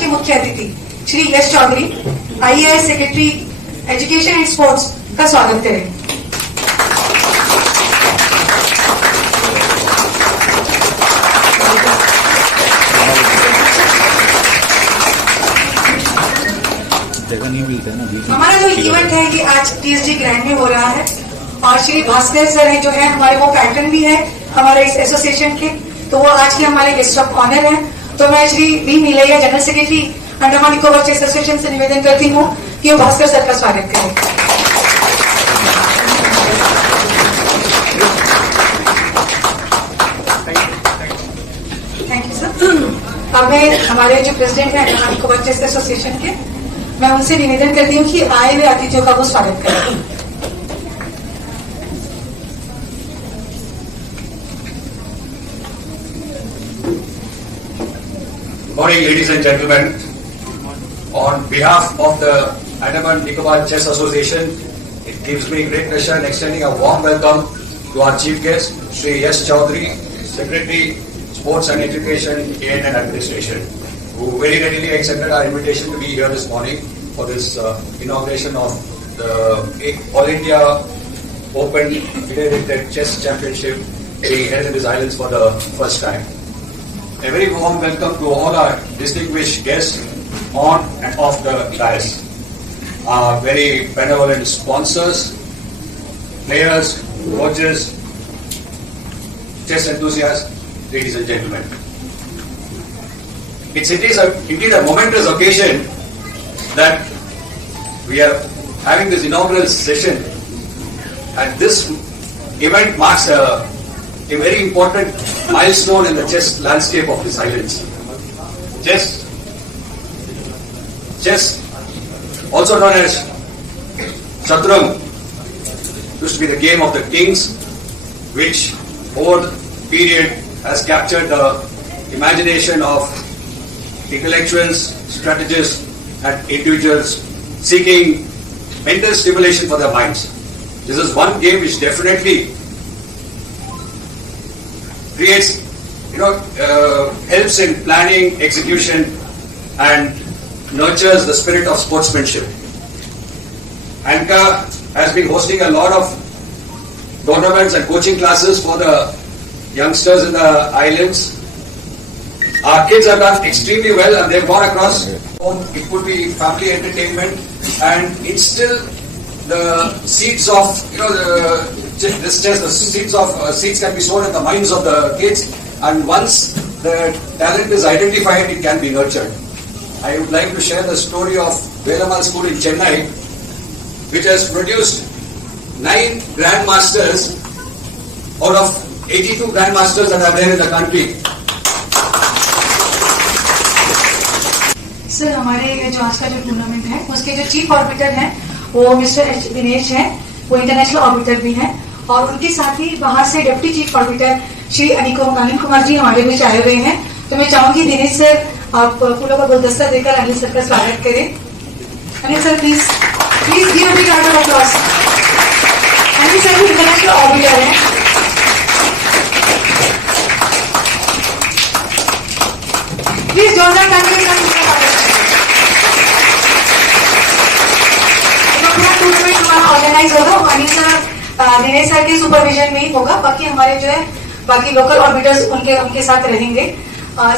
के मुख्य अतिथि Shri Yash Chaudhary, IAS secretary education and sports का स्वागत करें। हमारा जो इवेंट है ये आज TSG ग्रैंड में हो रहा है और श्री भास्कर सर है जो है हमारे वो पैटर्न भी है हमारे इस एसोसिएशन के, तो वो आज के हमारे गेस्ट ऑफ ऑनर हैं। तो मैं Shri B Neelaiah general secretary Andaman Nicobar chess association से निवेदन करती हूँ कि वो भास्कर सर का स्वागत करें। Thank you sir. अब मैं हमारे जो प्रेसिडेंट है अंडमान निकोबार चेस एसोसिएशन के, मैं उनसे निवेदन करती हूँ कि आए हुए अतिथियों का वो स्वागत करें। Good morning, ladies and gentlemen. On behalf of the Andaman Nicobar Chess Association, it gives me great pleasure in extending a warm welcome to our chief guest, Shri Yash Chaudhary, Secretary, Sports and Education, AN and Administration, who very readily accepted our invitation to be here this morning for this inauguration of the All India Open Federated Chess Championship being held in these islands for the first time. A very warm welcome to all our distinguished guests on and off the dais. Our very benevolent sponsors, players, coaches, chess enthusiasts, ladies and gentlemen. It is indeed a momentous occasion that we are having this inaugural session, and this event marks a very important milestone in the chess landscape of these islands. Chess, also known as Shatrang, used to be the game of the kings, which over the period has captured the imagination of intellectuals, strategists, and individuals seeking mental stimulation for their minds. This is one game which definitely creates, helps in planning, execution, and nurtures the spirit of sportsmanship. ANCA has been hosting a lot of tournaments and coaching classes for the youngsters in the islands. Our kids have done extremely well and they've gone across. It could be family entertainment and instill the seeds of, seeds can be sown in the minds of the kids, and once the talent is identified, it can be nurtured. I would like to share the story of Velamal School in Chennai, which has produced 9 grandmasters out of 82 grandmasters that are there in the country. Sir, हमारे जो आज का जो टूर्नामेंट है उसके जो chief orbiter हैं वो मिस्टर एच दिनेश हैं, वो इंटरनेशनल ऑर्बिटर भी हैं, और उनके साथ ही बाहर से deputy chief arbiter Shri Anil Kumar ji हमारे बीच आए हुए हैं। तो मैं चाहूंगी दिनेश सर आप फूलों का गुलदस्ता देकर अनिल सर का स्वागत करें। Anil sir please give a big round of applause. Anil सर भी इंटरनेशनल ऑर्बिटर हैं। प्लीज जोरदार तालियों के साथ टूर्नामेंट हमारा ऑर्गेनाइज होगा, अनिल सर दिनेश सर के सुपरविजन में ही होगा, बाकी हमारे जो है बाकी लोकल ऑर्बिटर्स उनके साथ रहेंगे।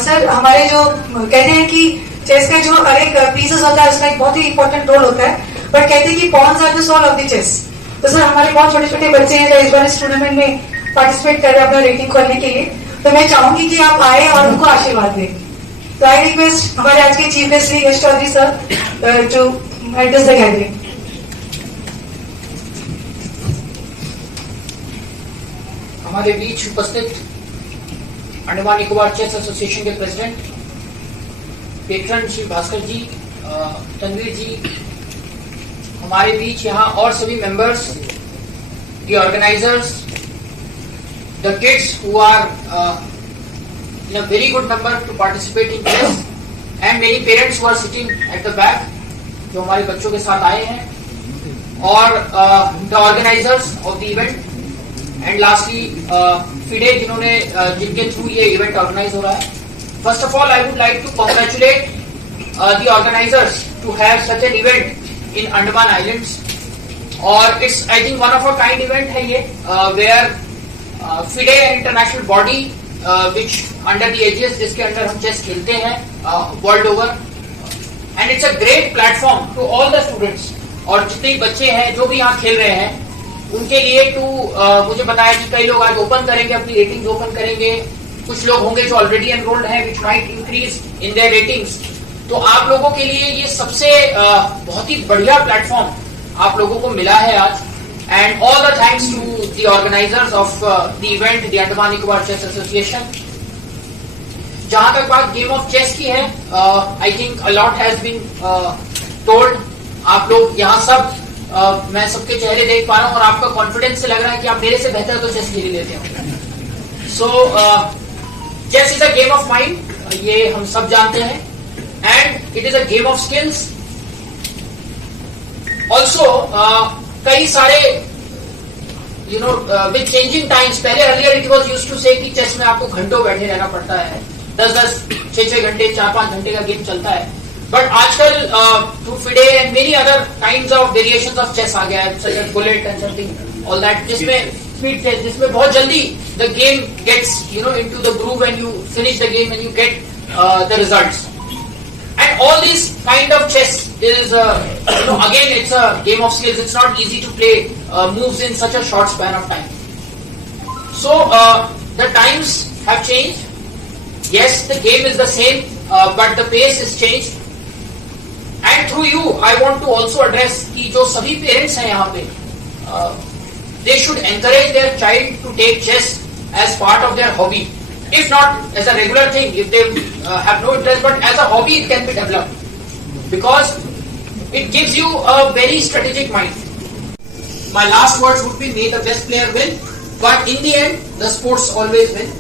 सर, हमारे जो कहते हैं कि चेस का जो हर एक पीसेस होता है उसका एक बहुत ही इंपॉर्टेंट रोल होता है, बट कहते हैं कि pawns are the soul of the chess. तो सर, हमारे बहुत छोटे छोटे बच्चे हैं जो इस बार इस टूर्नामेंट में पार्टिसिपेट कर रहे हैं अपना रेटिंग खोलने के लिए, तो मैं चाहूंगी कि आप आए और उनको आशीर्वाद दें। तो आई रिक्वेस्ट हमारे आज के chief guest Shri Yash Chaudhary sir to address the gathering. हमारे बीच उपस्थित अंडमान निकोबार चेस एसोसिएशन के प्रेसिडेंट पेट्रन श्री भास्कर जी, तनवीर जी, हमारे बीच यहाँ और सभी members, the organisers, the kids who are in a very good number to participate in chess, and many parents who are sitting at the back जो हमारे बच्चों के साथ आए हैं, और the organisers of the event, and lastly FIDE जिनके through ये इवेंट ऑर्गेनाइज हो रहा है। First of all I would like to congratulate the organizers to have such an event in Andaman Islands. और it's I think one of a kind event है ये, where FIDE international body which under the aegis जिसके अंडर हम चेस खेलते हैं world over, and it's a great platform to all the students. और जितने बच्चे हैं जो भी यहाँ खेल रहे हैं उनके लिए मुझे बताया कि कई लोग आज ओपन करेंगे, अपनी रेटिंग्स ओपन करेंगे, कुछ लोग होंगे जो ऑलरेडी एनरोल्ड हैं which might increase in their ratings. तो आप लोगों के लिए ये सबसे बहुत ही बढ़िया प्लेटफॉर्म आप लोगों को मिला है आज, and all the thanks to the organisers of the event, the Andaman Nicobar chess association. जहां तक बात गेम ऑफ चेस की है, I think a lot has been told. आप लोग यहाँ सब मैं सबके चेहरे देख पा रहा हूँ और आपका कॉन्फिडेंस से लग रहा है कि आप मेरे से बेहतर तो चेस खेल लेते हो. So chess is a game of mind, ये हम सब जानते हैं, and it is a game of skills also. कई सारे विद चेंजिंग टाइम्स, पहले earlier it was use to say कि चेस में आपको घंटों बैठे रहना पड़ता है, 10-6 घंटे 4-5 घंटे का गेम चलता है. बट आजकल through FIDE and many other kinds of variations of chess आ गया है, such as bullet and something all that, जिसमें स्पीड चेस, जिसमें बहुत जल्दी the game gets into the groove and you finish the game and you get the results. And all these kind of chess is, again, it's a game of skills. It's not easy to play moves in such a short span of time. So the times have changed. Yes, the game is the same, but the pace is changed. And through you, I want to also address कि जो सभी parents हैं यहाँ पे, they should encourage their child to take chess as part of their hobby. If not as a regular thing, if they have no interest, but as a hobby it can be developed, because it gives you a very strategic mind. My last words would be, may the best player win, but in the end the sports always win.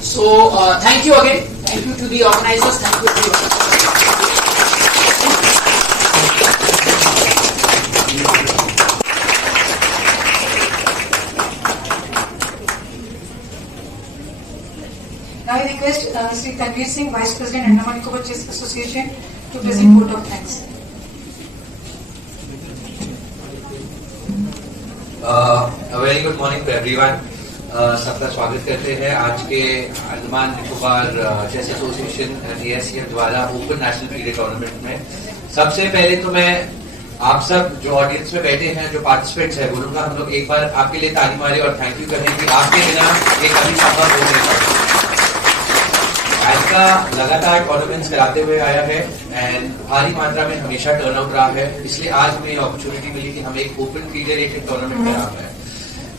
So thank you again, thank you to the organizers, thank you to you. Now I request Sri Tanveer Singh, Vice President, Andaman Nicobar Chess Association, to present vote of thanks. A very good morning to everyone. सबका स्वागत करते हैं आज के Andaman Nicobar chess association ASCF द्वारा open national FIDE tournament में. सबसे पहले तो मैं आप सब जो ऑडियंस में बैठे हैं, जो पार्टिसिपेंट्स हैं, बोलूंगा हम लोग एक बार आपके लिए ताली मारे और थैंक यू करें कि आपके बिना ये कभी संभव हो नहीं पाता. आज का लगातार टूर्नामेंट्स कराते हुए आया है एंड भारी मात्रा में हमेशा टर्नआउट रहा है, इसलिए आज हमें अपॉर्चुनिटी मिली कि हम एक ओपन FIDE रेटेड टूर्नामेंट करा रहे हैं.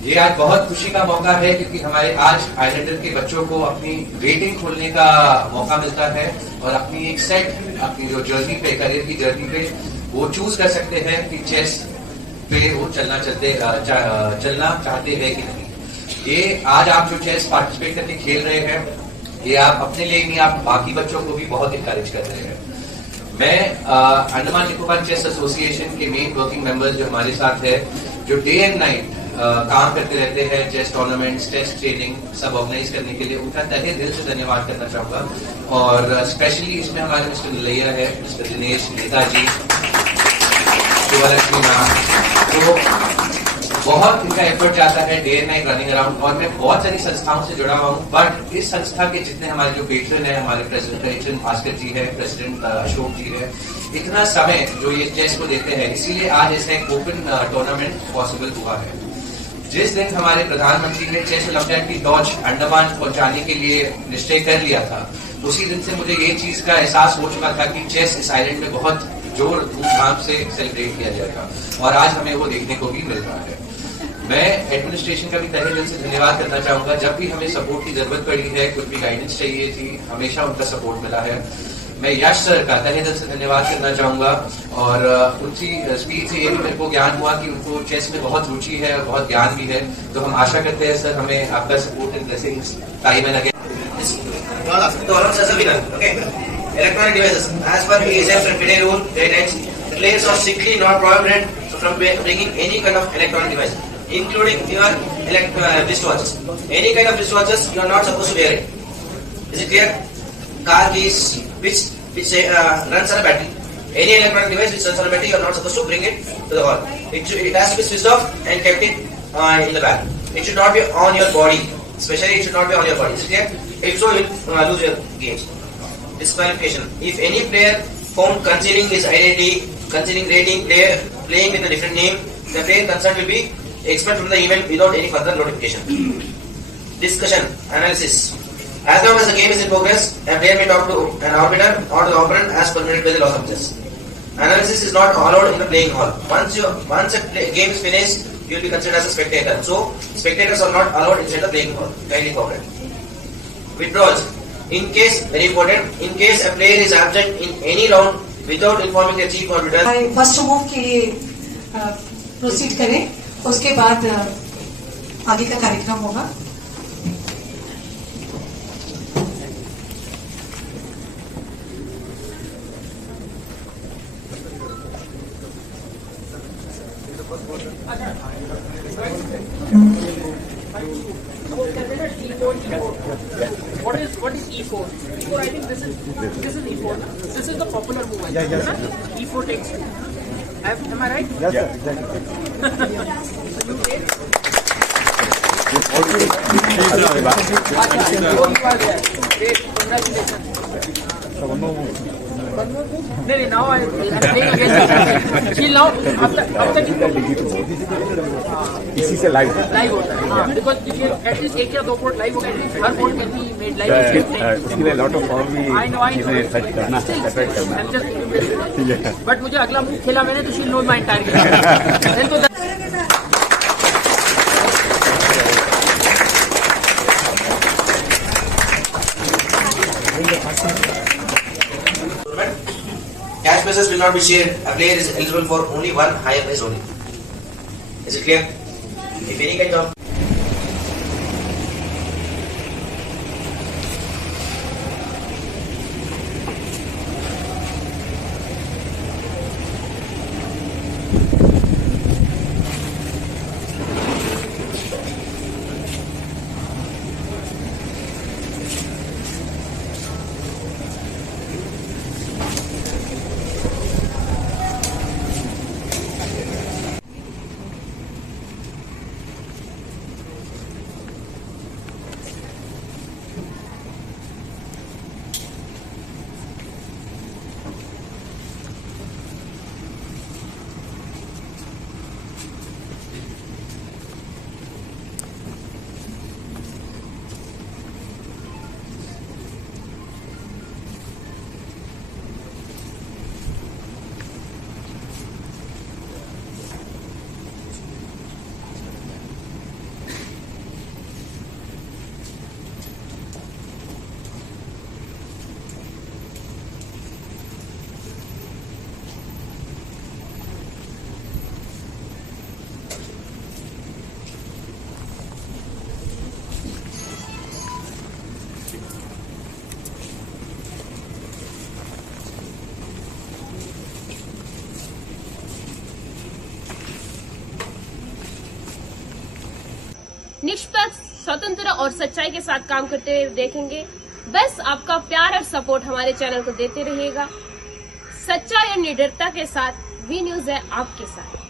ये आज बहुत खुशी का मौका है क्योंकि हमारे आज आइलैंडर के बच्चों को अपनी रेटिंग खोलने का मौका मिलता है और अपनी एक सेट, अपनी जो जर्नी पे, करियर की जर्नी पे वो चूज कर सकते हैं कि चेस पे वो चलना चाहते हैं कि नहीं. ये आज आप जो चेस पार्टिसिपेट करके खेल रहे हैं, ये आप अपने लिए नहीं, आप बाकी बच्चों को भी बहुत इंकरेज कर रहे हैं. मैं अंडमान निकोबार चेस एसोसिएशन के मेन वर्किंग मेंबर्स जो हमारे साथ है, जो डे एंड नाइट काम करते रहते हैं चेस टूर्नामेंट्स, टेस्ट ट्रेनिंग सब ऑर्गेनाइज करने के लिए, उनका तहे दिल से धन्यवाद करना चाहूंगा. और स्पेशली इसमें हमारे मिस्टर नलैया है, मिस्टर दिनेश, नेताजी, शिवालक्ष्मी मैम, तो बहुत इनका एफर्ट जाता है day and night running around. और मैं बहुत सारी संस्थाओं से जुड़ा हुआ हूँ, बट इस संस्था के जितने हमारे जो पेट्रन है, हमारे प्रेसिडेंट भास्कर जी है, प्रेसिडेंट अशोक जी है, इतना समय जो ये चेस को देते हैं, इसीलिए आज ऐसा एक ओपन टूर्नामेंट पॉसिबल हुआ है. जिस दिन हमारे प्रधानमंत्री ने चेस ओलंपियाड की टॉर्च अंडमान पहुंचाने के लिए निश्चय कर लिया था, उसी दिन से मुझे ये चीज का एहसास हो चुका था कि चेस इस आइलैंड में बहुत जोर धूमधाम से सेलिब्रेट किया जाएगा और आज हमें वो देखने को भी मिल रहा है. मैं एडमिनिस्ट्रेशन का भी तहे दिल से धन्यवाद करना चाहूंगा. जब भी हमें सपोर्ट की जरूरत पड़ी है, कुछ भी गाइडेंस चाहिए थी, हमेशा उनका सपोर्ट मिला है. मैं यश सर का तहे दिल से धन्यवाद करना चाहूंगा और उनकी स्पीच से ये भी मेरे को ज्ञान हुआ कि उनको चेस में बहुत रुचि है और बहुत ज्ञान भी है. तो हम आशा करते हैं सर हमें आपका support and blessings time and again. Electronic devices. As per ASF and FIDE rule guidelines, players are strictly not prohibited from bringing any kind of electronic device, including your wristwatches. Any kind of wristwatches, you are not supposed to wear it. Is it clear? Car keys, which which runs on a battery. Any electronic device which runs on a battery, you are not supposed to bring it to the hall. It has to be switched off and kept it in the bag. It should not be on your body. Especially, it should not be on your body. Is it clear? If so, you will lose your games. Disqualification. If any player found concealing his identity, concealing rating, playing with a different name, the player concerned will be expelled from the event without any further notification. Discussion. Analysis. As long as the game is in progress, a player may talk to an arbiter or the opponent as permitted by the laws of chess. Analysis is not allowed in the playing hall. Once a game is finished, you will be considered as a spectator. So, spectators are not allowed inside the playing hall. Kindly cooperate. Withdrawals. In case, very important, in case a player is absent in any round without informing the chief arbiter. First move के लिए प्रोसीड करें, उसके बाद आगे का कार्यक्रम होगा. What is E4? E4, I think this is E4. This is the popular move. E4 takes 2. Am I right? Yes, sir, exactly. No, now I'm playing against She'll now, after इसी से लाइव होता है. Because if you at least एक या दो port live हो गए, हर port can be made live. उसके लिए लॉट ऑफ फॉर्म भी I know. इसे सेट करना सेपरेट करना. I'm just but मुझे अगला मूव खेला मैंने तो she'll know my entire game. Then तो Cash prizes will not be shared. A player is eligible for only one higher prize only. Is it clear? If any kind of निष्पक्ष, स्वतंत्र और सच्चाई के साथ काम करते हुए देखेंगे. बस आपका प्यार और सपोर्ट हमारे चैनल को देते रहिएगा. सच्चाई और निडरता के साथ वी न्यूज है आपके साथ.